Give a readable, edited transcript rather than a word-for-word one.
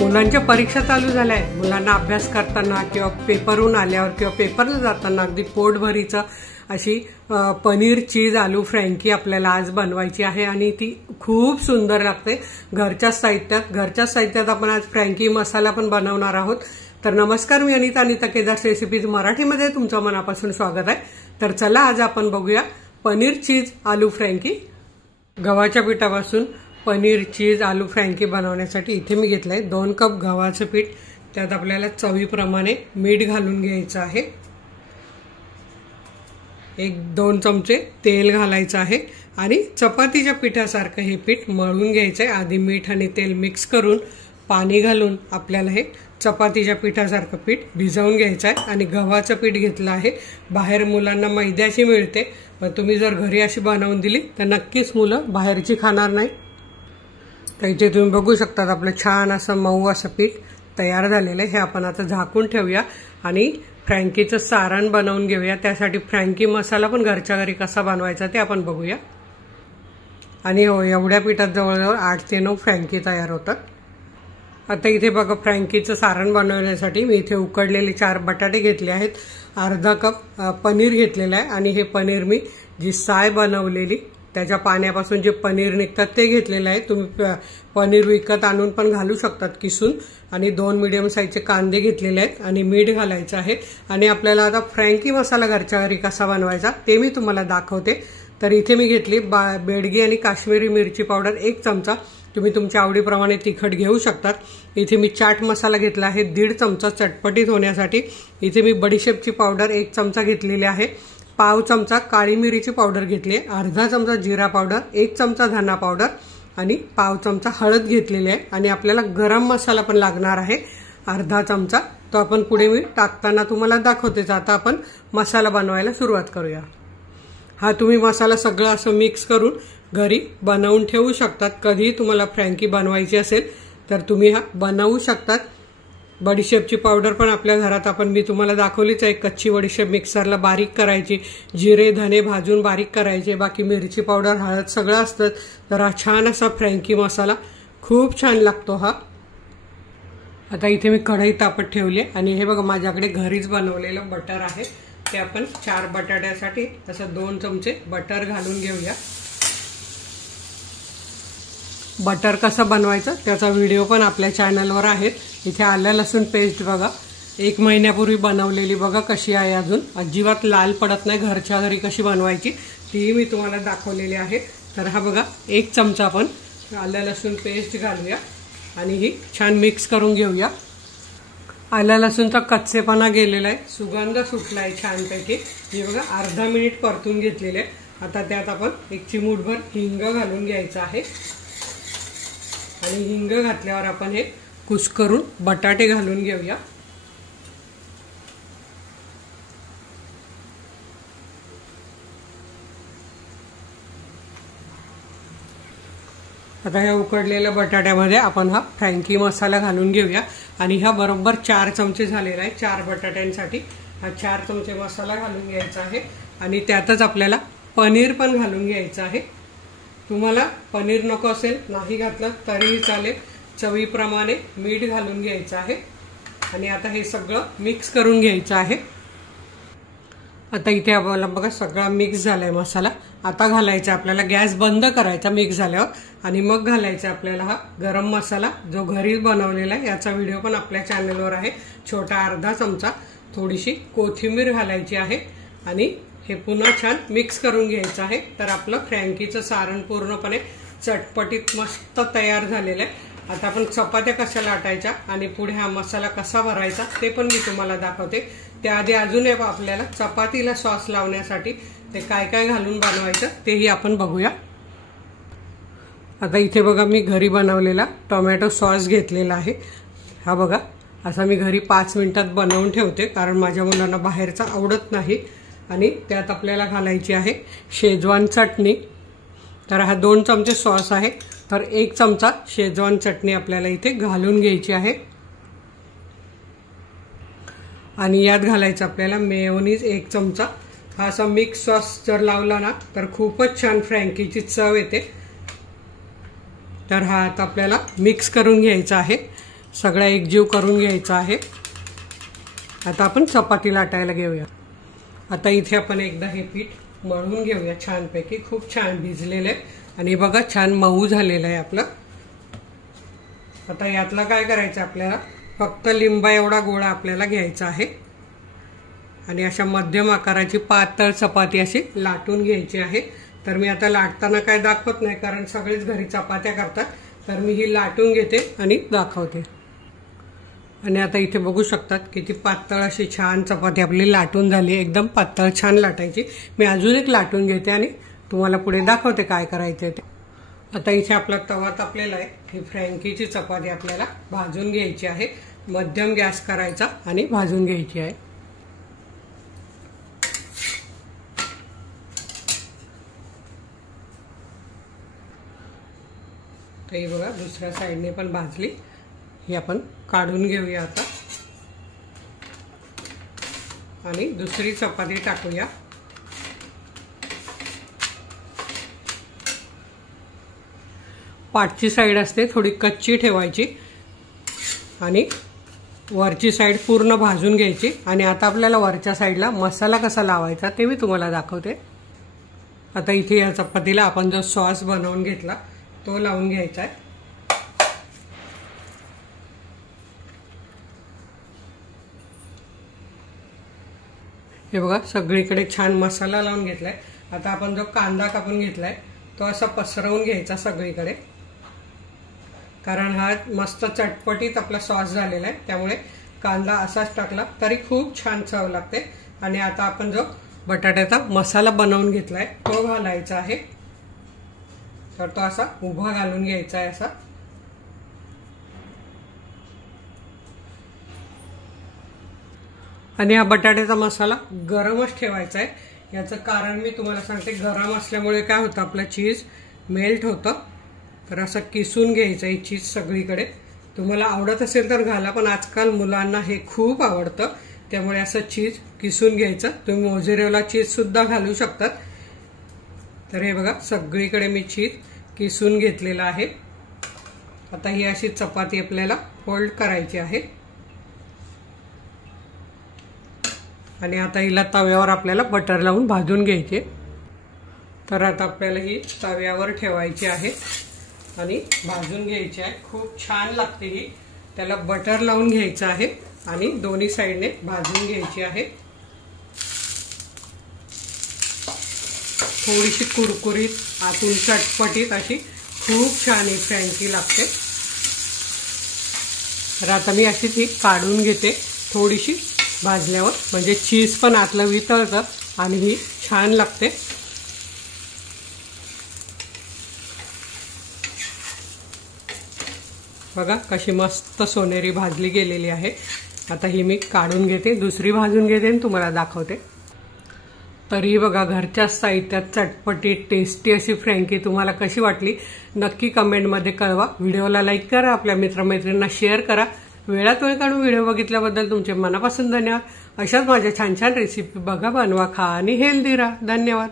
मुलांच्या परीक्षा चालू झाल्या आहेत। मुलांना अभ्यास करताना किंवा पेपरहून आल्यावर किंवा पेपरला जाताना अगदी पोटभरीचं अशी पनीर चीज आलू फ्रँकी आपल्याला आज बनवायची आहे आणि ती खूप सुंदर लागते। घरच्याच साहित्यात आपण आज फ्रँकी मसाला पण बनवणार आहोत। तर नमस्कार, मी अनिता केदार रेसिपीज मराठीमध्ये तुमचं मनापासून स्वागत आहे। तर चला आज आपण बघूया पनीर चीज आलू फ्रँकी। गव्हाच्या पिठापासून पनीर चीज आलू फ्रँकी बनवण्यासाठी इथे मी घेतलंय 2 कप गव्हाचं पीठ। त्यात आपल्याला चवीप्रमाणे मीठ घालून घ्यायचं आहे। 1-2 चमचे तेल घालायचं आहे आणि चपातीच्या पिठासारखं हे पीठ मळून घ्यायचं आहे। आधी मीठ आणि तेल मिक्स करून पाणी घालून आपल्याला हे चपातीच्या पिठासारखं पीठ भिजवून घ्यायचं आहे। आणि गव्हाचं पीठ घेतलं आहे। बाहेर मुलांना मैद्याची मिळते, पण तुम्ही जर घरी अशी बनवून दिली तर नक्कीच मुलं बाहेरची खाणार नाही। तर इथे तुम्ही बघू शकता आपलं छान असं मऊ असं पीठ तयार झालेलं आहे। हे आपण आता झाकून ठेवूया आणि फ्रँकीचं सारण बनवून घेऊया। त्यासाठी फ्रँकी मसाला पण घरच्या घरी कसा बनवायचा ते आपण बघूया। आणि हो, एवढ्या पिठात जवळजवळ 8 ते 9 फ्रँकी तयार होतात। आता इथे बघा, फ्रँकीचं सारण बनवण्यासाठी मी इथे उकडलेले 4 बटाटे घेतले आहेत। अर्धा कप पनीर घेतलेलं आहे आणि हे पनीर मी जी साय बनवलेली त्याच्या पाण्यापासून जे पनीर निघतात ते घेतलेलं आहे। तुम्ही पनीर विकत आणून पण घालू शकतात किसून। आणि 2 मीडियम साईजचे कांदे घेतलेले आहेत आणि मीठ घालायचं आहे। आणि आपल्याला आता फ्रँकी मसाला घरच्या घरी कसा बनवायचा ते मी तुम्हाला दाखवते। तर इथे मी घेतली बेडगी आणि काश्मीरी मिरची पावडर 1 चमचा। तुम्ही तुमच्या आवडीप्रमाणे तिखट घेऊ शकतात। इथे मी चाट मसाला घेतला आहे 1.5 चमचा चटपटीत होण्यासाठी। इथे मी बडीशेपची पावडर 1 चमचा घेतलेली आहे। पाव चमचा काळी मिरीची पावडर घेतली आहे। अर्धा चमचा जिरा पावडर, 1 चमचा धना पावडर आणि पाव चमचा हळद घेतलेली आहे। आणि आपल्याला गरम मसाला पण लागणार आहे अर्धा चमचा, तो आपण पुढे मी टाकताना तुम्हाला दाखवतेच। आता आपण मसाला बनवायला सुरुवात करूया। हा तुम्ही मसाला सगळं असं मिक्स करून घरी बनवून ठेवू शकतात। कधी तुम्हाला फ्रँकी बनवायची असेल तर तुम्ही हा बनवू शकतात। बडीशेपची पावडर पण आपल्या घरात मी तुम्हाला दाखवलीच आहे। कच्ची बडीशेप मिक्सरला बारीक करायची, जिरे धने भाजून बारीक करायचे, बाकी मिरची पावडर हळद सगळं असतं। तर हा छान असा फ्रँकी मसाला खूप छान लागतो हा। आता इथे मी कढई तापत ठेवली आणि हे बघा, माझ्याकडे घरीच बनवलेलं बटर आहे। ते आपण 4 बटाट्यासाठी असं 2 चमचे बटर घालून घेऊया। बटर कसं बनवायचं त्याचा व्हिडिओ पण आपल्या चॅनलवर आहे। इथे आलं लसूण पेस्ट बघा, 1 महिन्यापूर्वी बनवलेली बघा कशी आहे, अजून अजिबात लाल पडत नाही। घरच्या घरी कशी बनवायची ती मी तुम्हाला दाखवलेली आहे। तर हा बघा, 1 चमचा आपण आलं लसूण पेस्ट घालूया आणि ही छान मिक्स करून घेऊया। आलं लसूणचा कच्चेपणा गेलेला आहे, सुगंध सुटला आहे छानपैकी। हे बघा, अर्धा मिनिट परतून घेतलेले आहे। आता त्यात आपण 1 चिमूटभर हिंग घालून घ्यायचं आहे आणि हिंग घातल्यावर आपण हे कुस्करून बटाटे घालून घेऊया। आता या उकडलेल्या बटाट्यामध्ये आपण हा फ्रँकी मसाला घालून घेऊया आणि हा बरोबर 4 चमचे झालेला आहे। 4 बटाट्यांसाठी हा 4 चमचे मसाला घालून घ्यायचा आहे आणि त्यातच आपल्याला पनीर पण घालून घ्यायचं आहे। तुम्हाला पनीर नको असेल नाही घातलं तरीही चालेल। चवीप्रमाणे मीठ घालून घ्यायचं आहे आणि आता हे सगळं मिक्स करून घ्यायचं आहे। आता इथे आपल्याला बघा सगळा मिक्स झालाय मसाला। आता घालायचा आपल्याला, गॅस बंद करायचा मिक्स झाल्यावर आणि मग घालायचा आपल्याला हा गरम मसाला जो घरी बनवलेला आहे। याचा व्हिडिओ पण आपल्या चॅनलवर आहे। छोटा अर्धा चमचा थोडीशी कोथिंबीर घालायची आहे आणि हे पुन्हा छान मिक्स करून घ्यायचं आहे। तर आपलं फ्रँकीचं सारण पूर्णपणे चटपटीत मस्त तयार झालेलं आहे। आता आपण चपात्या कशा लाटायच्या आणि पुढे हा मसाला कसा भरायचा ते पण मी तुम्हाला दाखवते। त्याआधी अजून एक आपल्याला चपातीला सॉस लावण्यासाठी ते काय काय घालून बनवायचं तेही आपण बघूया। आता इथे बघा, मी घरी बनवलेला टोमॅटो सॉस घेतलेला आहे। हा बघा, असा मी घरी 5 मिनिटात बनवून ठेवते, कारण माझ्या मुलांना बाहेरचा आवडत नाही। आणि त्यात आपल्याला घालायची आहे शेजवान चटणी। तर हा 2 चमचे सॉस आहे, तर 1 चमचा शेजवान चटणी आपल्याला इथे घालून घ्यायची आहे। आणि यात घालायचं आपल्याला मेयोनीज 1 चमचा। हा असा मिक्स सॉस जर लावला ना तर खूपच छान फ्रँकीची चव येते। तर हा आता आपल्याला मिक्स करून घ्यायचा आहे सगळा एकजीव करून घ्यायचा आहे। आता आपण चपाती लाटायला घेऊया। आता इथे आपण एकदा हे पीठ मळून घेऊया छानपैकी। खूप छान भिजलेलं आहे आणि बघा छान मऊ झालेलं आहे आपलं। आता यातला काय करायचं आपल्याला, फक्त लिंबा एवढा गोळा आपल्याला घ्यायचा आहे आणि अशा मध्यम आकाराची पातळ चपाती अशी लाटून घ्यायची आहे। तर मी आता लाटताना काय दाखवत नाही कारण सगळेच घरी चपात्या करतात, तर मी ही लाटून घेते आणि दाखवते। आणि आता इथे बघू शकतात किती पातळ अशी छान चपाती आपली लाटून झाली। एकदम पातळ छान लाटायची। मी अजून एक लाटून घेते आणि तुम्हाला पुढे दाखवते काय करायचे ते। आता इथे आपला तवा तापलेला आहे। ही फ्रँकीची चपाती आपल्याला भाजून घ्यायची आहे। मध्यम गॅस करायचा आणि भाजून घ्यायची आहे। तर ही बघा दुसऱ्या साइडने पण भाजली। ही आपण काढून घेऊया आता आणि दुसरी चपाती टाकूया। पाठची साइड असते थोडी कच्ची ठेवायची आणि वरची साइड पूर्ण भाजून घ्यायची। आणि आता आपल्याला वरच्या साइडला मसाला कसा लावायचा ते मी तुम्हाला दाखवते। आता इथे या चपातीला आपण जो सॉस बनवून घेतला तो लावून घ्यायचा आहे। हे बघा सगळीकडे छान मसाला लावून घेतलाय। आता आपण जो कांदा कापून घेतलाय तो असा पसरवून घ्यायचा सगळीकडे, कारण हा मस्त चटपटीत आपला सॉस झालेला आहे, त्यामुळे कांदा असाच टाकला तरी खूप छान चव लागते। आणि आता आपण जो बटाट्याचा मसाला बनवून घेतलाय तो घालायचा आहे। तर तो असा उभा घालून घ्यायचा आहे असा। आणि हा बटाट्याचा मसाला गरमच ठेवायचा आहे। याचं कारण मी तुम्हाला सांगते, गरम असल्यामुळे काय होतं आपलं चीज मेल्ट होतं। तर असं किसून घ्यायचं आहे चीज सगळीकडे। तुम्हाला आवडत असेल तर घाला, पण आजकाल मुलांना हे खूप आवडतं, त्यामुळे असं चीज किसून घ्यायचं। तुम्ही मोझरेला चीज सुद्धा घालू शकतात। तर हे बघा सगळीकडे मी चीज किसून घेतलेला आहे। आता ही अशी चपाती आपल्याला फोल्ड करायची आहे आणि आता हिला तव्यावर आपल्याला बटर लावून भाजून घ्यायचे। तर आता आपल्याला ही तव्यावर ठेवायची आहे आणि भाजून घ्यायची आहे। खूप छान लागते ही। त्याला बटर लावून घ्यायचं आहे आणि दोन्ही साइडने भाजून घ्यायची आहे। थोडीशी कुरकुरीत आतून चटपटीत अशी खूप छान ही फ्रँकी लागते। तर आता मी अशी ती काढून घेते थोडीशी भाजल्यावर, म्हणजे चीज पण आतलं वितळतं आणि ही छान लागते। बघा कशी मस्त सोनेरी भाजली गेलेली आहे। आता ही मी काढून घेते, दुसरी भाजून घेते आणि तुम्हाला दाखवते। तरी बघा घरच्या साहित्यात चटपटी टेस्टी अशी फ्रँकी तुम्हाला कशी वाटली नक्की कमेंटमध्ये कळवा। व्हिडिओला लाईक करा, आपल्या मित्रमैत्रिणींना शेअर करा। वेळात वेळ काढून व्हिडिओ बघितल्याबद्दल तुमचे मनापासून धन्यवाद। अशाच माझ्या छान छान रेसिपी बघा, बनवा, खा आणि हेल्दी राहा। धन्यवाद।